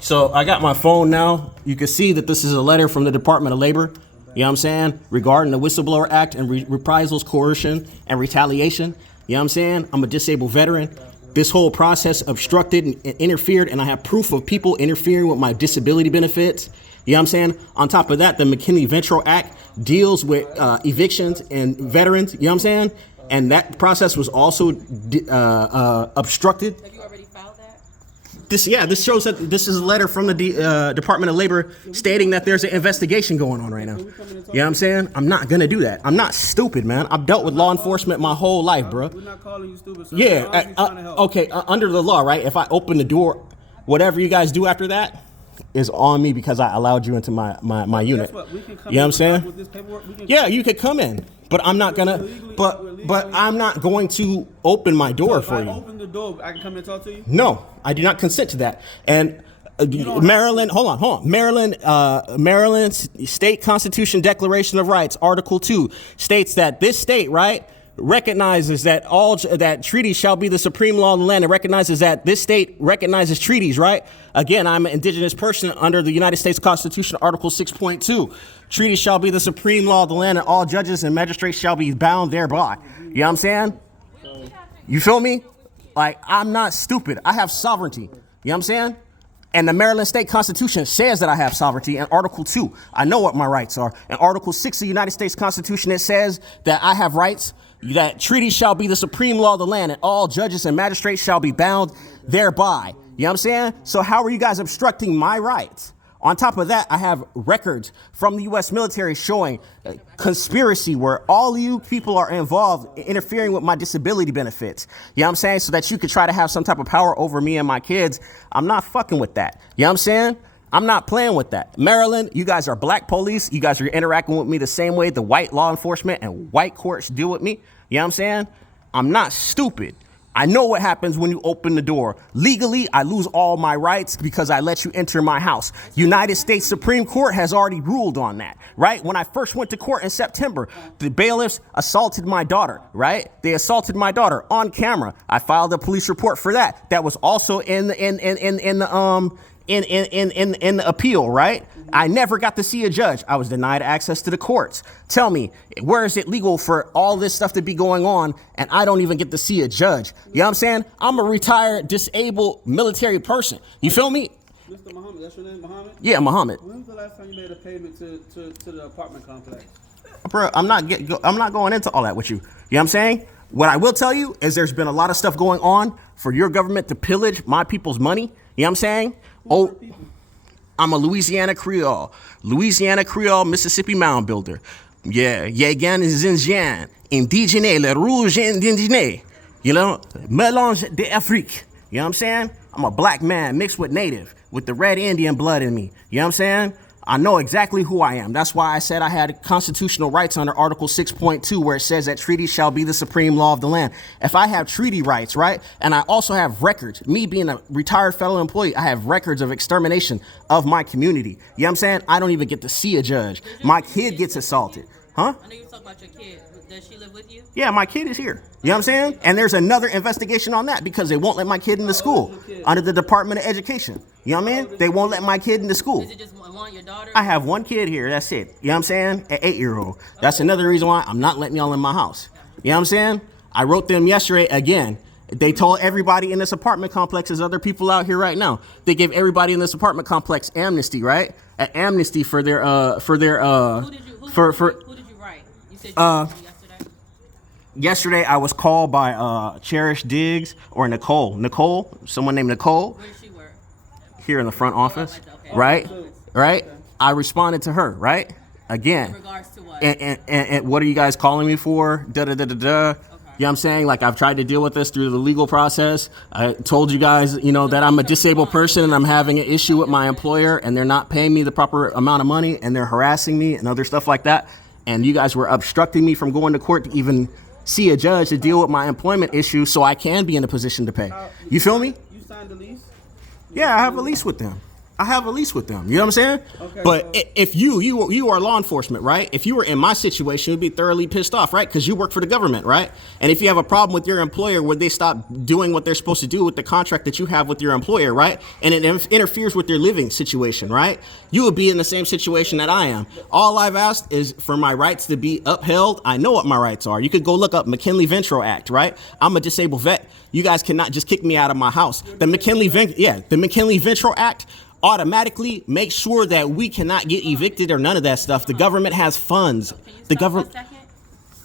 So I got my phone now. You can see that this is a letter from the Department of Labor. You know what I'm saying? Regarding the Whistleblower Act and reprisals, coercion, and retaliation. You know what I'm saying? I'm a disabled veteran. This whole process obstructed and interfered, and I have proof of people interfering with my disability benefits. You know what I'm saying? On top of that, the McKinney-Ventral Act deals with evictions and veterans. You know what I'm saying? And that process was also obstructed. Have you already filed that? This shows that this is a letter from the Department of Labor stating that there's an investigation going on right now. You know what I'm saying? I'm not gonna do that. I'm not stupid, man. I've dealt with law enforcement my whole life, bro. We're not calling you stupid. Sir. Yeah. Okay. Under the law, right? If I open the door, whatever you guys do after that is on me because I allowed you into my unit. What? We can come you know what I'm saying? with this paperwork. Yeah, you could come in, but I'm not gonna. But I'm not going to open my door for you. Open the door, I can come and talk to you. No, I do not consent to that. And Maryland, hold on. Maryland State Constitution Declaration of Rights, Article 2 states that this state, right, recognizes that that treaties shall be the supreme law of the land, and recognizes that this state recognizes treaties, right? Again, I'm an indigenous person under the United States Constitution, Article 6.2. Treaties shall be the supreme law of the land, and all judges and magistrates shall be bound thereby. You know what I'm saying? You feel me? Like, I'm not stupid. I have sovereignty. You know what I'm saying? And the Maryland State Constitution says that I have sovereignty in Article 2. I know what my rights are. In Article 6 of the United States Constitution, it says that I have rights, that treaties shall be the supreme law of the land, and all judges and magistrates shall be bound thereby. You know what I'm saying? So how are you guys obstructing my rights? On top of that, I have records from the U.S. military showing conspiracy where all you people are involved in interfering with my disability benefits. You know what I'm saying? So that you could try to have some type of power over me and my kids. I'm not fucking with that. You know what I'm saying? I'm not playing with that. Maryland, you guys are black police. You guys are interacting with me the same way the white law enforcement and white courts deal with me. You know what I'm saying? I'm not stupid. I know what happens when you open the door. Legally, I lose all my rights because I let you enter my house. United States Supreme Court has already ruled on that, right? When I first went to court in September, the bailiffs assaulted my daughter, right? They assaulted my daughter on camera. I filed a police report for that. That was also in the appeal, right? I never got to see a judge. I was denied access to the courts. Tell me, where is it legal for all this stuff to be going on and I don't even get to see a judge? You know what I'm saying? I'm a retired, disabled military person. You feel me? Mr. Muhammad, that's your name, Muhammad? Yeah, Muhammad. When was the last time you made a payment to the apartment complex? Bro, I'm not going into all that with you. You know what I'm saying? What I will tell you is there's been a lot of stuff going on for your government to pillage my people's money. You know what I'm saying? Oh, I'm a Louisiana Creole, Mississippi mound builder. Yeah, Yegan is Zinjan, Indigene, Le Rouge Indigene. You know, Mélange d'Afrique. You know what I'm saying? I'm a black man mixed with native, with the red Indian blood in me. You know what I'm saying? I know exactly who I am. That's why I said I had constitutional rights under Article 6.2, where it says that treaties shall be the supreme law of the land. If I have treaty rights, right, and I also have records, me being a retired federal employee, I have records of extermination of my community. You know what I'm saying? I don't even get to see a judge. My kid gets assaulted. Huh? I know you were talking about your kid. Does she live with you? Yeah, my kid is here. You know what I'm saying? And there's another investigation on that because they won't let my kid into school under the Department of Education. You know what I mean? They won't let my kid into school. Is it just one, your daughter? I have one kid here. That's it. You know what I'm saying? An 8-year-old. That's another reason why I'm not letting y'all in my house. You know what I'm saying? I wrote them yesterday again. They told everybody in this apartment complex, there's other people out here right now. They gave everybody in this apartment complex amnesty, right? An amnesty for their Who did you write? You said you yesterday? Yesterday, I was called by Cherish Diggs or Nicole, someone named Nicole. Where does she work? Here in the front office, Okay. right? I responded to her, right? Again. In regards to what? And what are you guys calling me for? Da-da-da-da-da. Okay. You know what I'm saying? Like, I've tried to deal with this through the legal process. I told you guys, you know, that I'm a disabled person and I'm having an issue with my employer and they're not paying me the proper amount of money and they're harassing me and other stuff like that. And you guys were obstructing me from going to court to even see a judge to deal with my employment issue so I can be in a position to pay. You feel me? You signed the lease? Yeah, I have a lease with them. I have a lease with them. You know what I'm saying? Okay, but so- if you are law enforcement, right? If you were in my situation, you'd be thoroughly pissed off, right? Because you work for the government, right? And if you have a problem with your employer where they stop doing what they're supposed to do with the contract that you have with your employer, right? And it interferes with your living situation, right? You would be in the same situation that I am. All I've asked is for my rights to be upheld. I know what my rights are. You could go look up McKinley-Ventro Act, right? I'm a disabled vet. You guys cannot just kick me out of my house. The McKinley-Ventro Act automatically makes sure that we cannot get evicted or none of that stuff. The government has funds. Can you The stop government. for a second?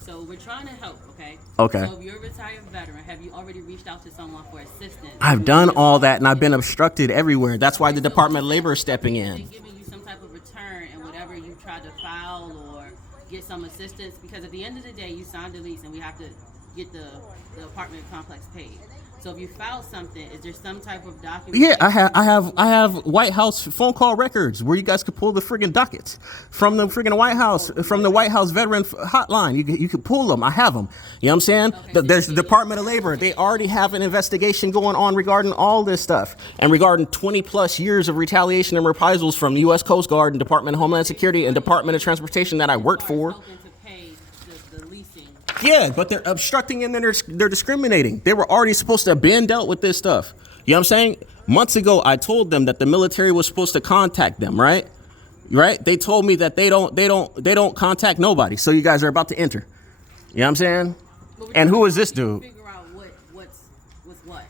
So we're trying to help, okay? Okay. So if you're a retired veteran, have you already reached out to someone for assistance? I've done all that and I've been obstructed everywhere. That's why the Department of Labor is stepping They're in. giving you some type of return and whatever you try to file or get some assistance, because at the end of the day, you signed a lease and we have to get the apartment complex paid. So if you filed something, is there some type of document? Yeah, I have White House phone call records where you guys could pull the friggin' dockets from the friggin' White House, from the White House veteran hotline. You could pull them. I have them. You know what I'm saying? There's the Department of Labor. They already have an investigation going on regarding all this stuff and regarding 20 plus years of retaliation and reprisals from the U.S. Coast Guard and Department of Homeland Security and Department of Transportation that I worked for. Helping to pay the leasing. Yeah, but they're obstructing and they're discriminating. They were already supposed to have been dealt with this stuff. You know what I'm saying? Months ago, I told them that the military was supposed to contact them, right? Right? They told me that they don't contact nobody. So you guys are about to enter. You know what I'm saying? But we're And who trying is this to dude? Figure out what's what.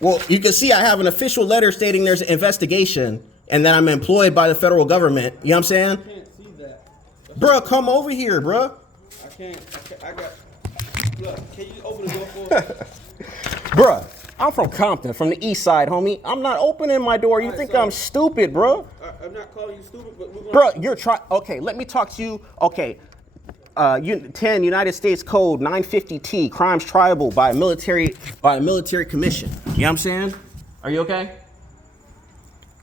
Well, you can see I have an official letter stating there's an investigation and that I'm employed by the federal government. You know what I'm saying? I can't see that. Bruh, come over here, bruh. I can't. I got. Look, can you open the door for us? Bruh, I'm from Compton, from the east side, homie. I'm not opening my door. You Alright, think so- I'm stupid, bruh? I'm not calling you stupid, but we're gonna. Bruh, you're trying. Okay, let me talk to you. Okay. 10 United States Code 950T, crimes triable by a military commission. You know what I'm saying? Are you okay?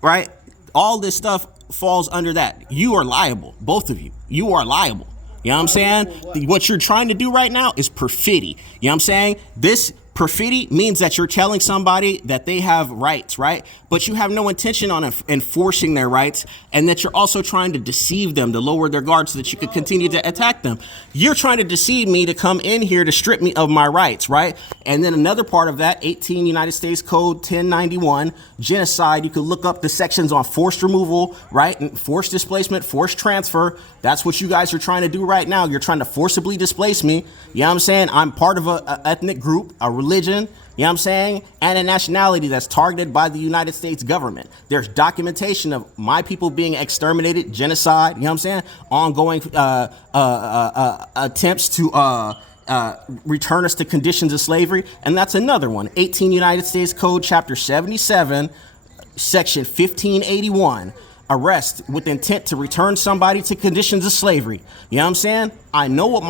Right? All this stuff falls under that. You are liable, both of you. You are liable. You know what I'm saying? What you're trying to do right now is perfidy. You know what I'm saying? This perfidy means that you're telling somebody that they have rights, right? But you have no intention on enforcing their rights, and that you're also trying to deceive them to lower their guard so that you could continue to attack them. You're trying to deceive me to come in here to strip me of my rights, right? And then another part of that, 18 United States Code 1091, genocide. You could look up the sections on forced removal, right? And forced displacement, forced transfer. That's what you guys are trying to do right now. You're trying to forcibly displace me. You know what I'm saying? I'm part of a ethnic group, a religion, you know what I'm saying? And a nationality that's targeted by the United States government. There's documentation of my people being exterminated, genocide, you know what I'm saying? Ongoing attempts to return us to conditions of slavery. And that's another one. 18 United States Code, Chapter 77, Section 1581. Arrest with intent to return somebody to conditions of slavery. You know what I'm saying? I know what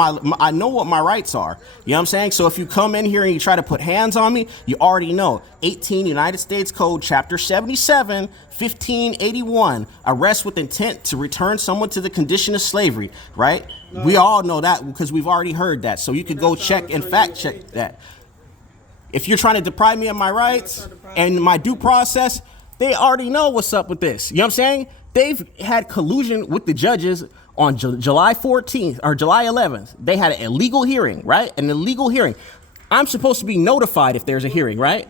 my rights are. You know what I'm saying? So if you come in here and you try to put hands on me, you already know. 18 United States Code, Chapter 77, 1581. Arrest with intent to return someone to the condition of slavery, right? No. We all know that because we've already heard that. So you could go check and fact check that. If you're trying to deprive me of my rights and my due process, they already know what's up with this. You know what I'm saying? They've had collusion with the judges on July 14th or July 11th. They had an illegal hearing, right? An illegal hearing. I'm supposed to be notified if there's a hearing, right?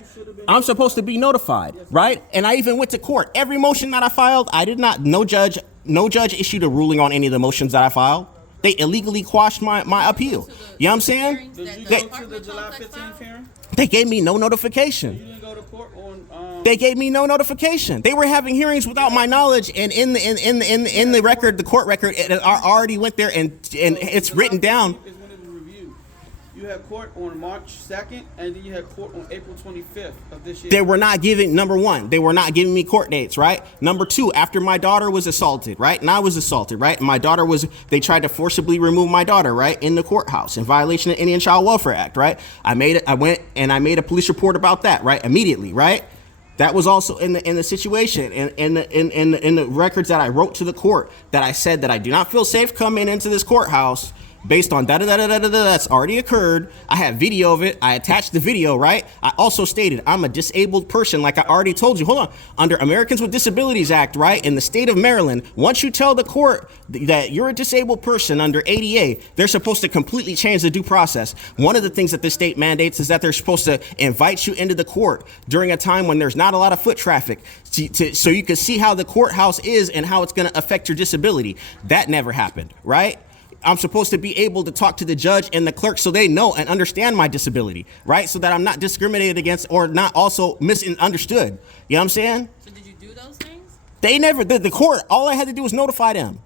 I'm supposed to be notified, right? And I even went to court. Every motion that I filed, no judge issued a ruling on any of the motions that I filed. They illegally quashed my appeal. You know what I'm saying? Did you go to the July 15th hearing? They gave me no notification. You didn't go to court on. They gave me no notification. They were having hearings without my knowledge, and in the record, the court record, I already went there and it's written down. Is when it was reviewed. You had court on March 2nd, and then you had court on April 25th of this year. They were not giving, number one, they were not giving me court dates, right? Number two, after my daughter was assaulted, right? And I was assaulted, right? They tried to forcibly remove my daughter, right? In the courthouse in violation of Indian Child Welfare Act, right? I went and I made a police report about that, right? Immediately, right? That was also in the situation in the records that I wrote to the court, that I said that I do not feel safe coming into this courthouse based on that's already occurred. I have video of it. I attached the video, right? I also stated I'm a disabled person, like I already told you. Hold on. Under Americans with Disabilities Act, right, in the state of Maryland, once you tell the court that you're a disabled person under ADA, they're supposed to completely change the due process. One of the things that the state mandates is that they're supposed to invite you into the court during a time when there's not a lot of foot traffic, so you can see how the courthouse is and how it's going to affect your disability. That never happened, right? I'm supposed to be able to talk to the judge and the clerk so they know and understand my disability, right? So that I'm not discriminated against or not also misunderstood. You know what I'm saying? So did you do those things? They never, the court, all I had to do was notify them.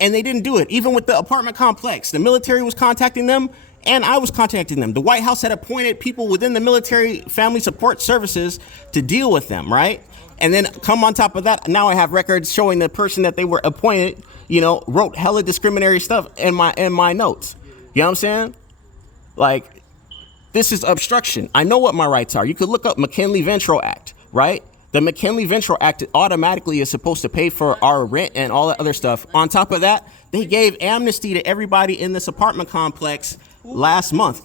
And they didn't do it. Even with the apartment complex, the military was contacting them and I was contacting them. The White House had appointed people within the military family support services to deal with them, right? And then come on top of that, now I have records showing the person that they were appointed, you know, wrote hella discriminatory stuff in my notes. You know what I'm saying? Like, this is obstruction. I know what my rights are. You could look up McKinley-Ventral Act, right? The McKinley-Ventral Act automatically is supposed to pay for our rent and all that other stuff. On top of that, they gave amnesty to everybody in this apartment complex last month.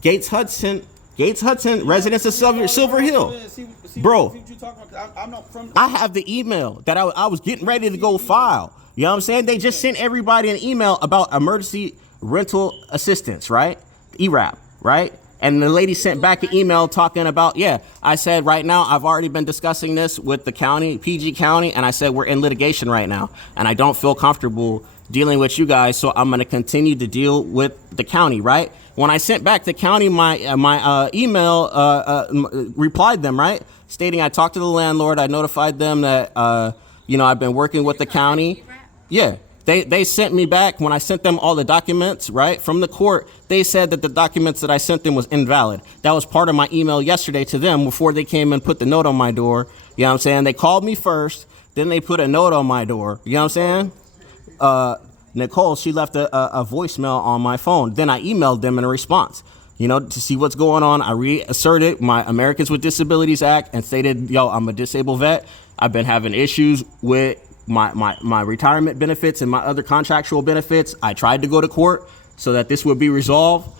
Gates Hudson, residents of Silver Hill. Bro, I have the email that I was getting ready to go file. You know what I'm saying? They just sent everybody an email about emergency rental assistance, right? ERAP, right? And the lady sent back an email talking about, I said right now, I've already been discussing this with the county, PG County, and I said we're in litigation right now, and I don't feel comfortable dealing with you guys, so I'm going to continue to deal with the county, right? When I sent back the county my email, replied them, right? Stating I talked to the landlord, I notified them that, I've been working with the county. Yeah, they sent me back when I sent them all the documents, right, from the court. They said that the documents that I sent them was invalid. That was part of my email yesterday to them before they came and put the note on my door. You know what I'm saying? They called me first, then they put a note on my door. You know what I'm saying? Nicole, she left a voicemail on my phone. Then I emailed them in a response, to see what's going on. I reasserted my Americans with Disabilities Act and stated, I'm a disabled vet. I've been having issues with my retirement benefits and my other contractual benefits. I tried to go to court so that this would be resolved.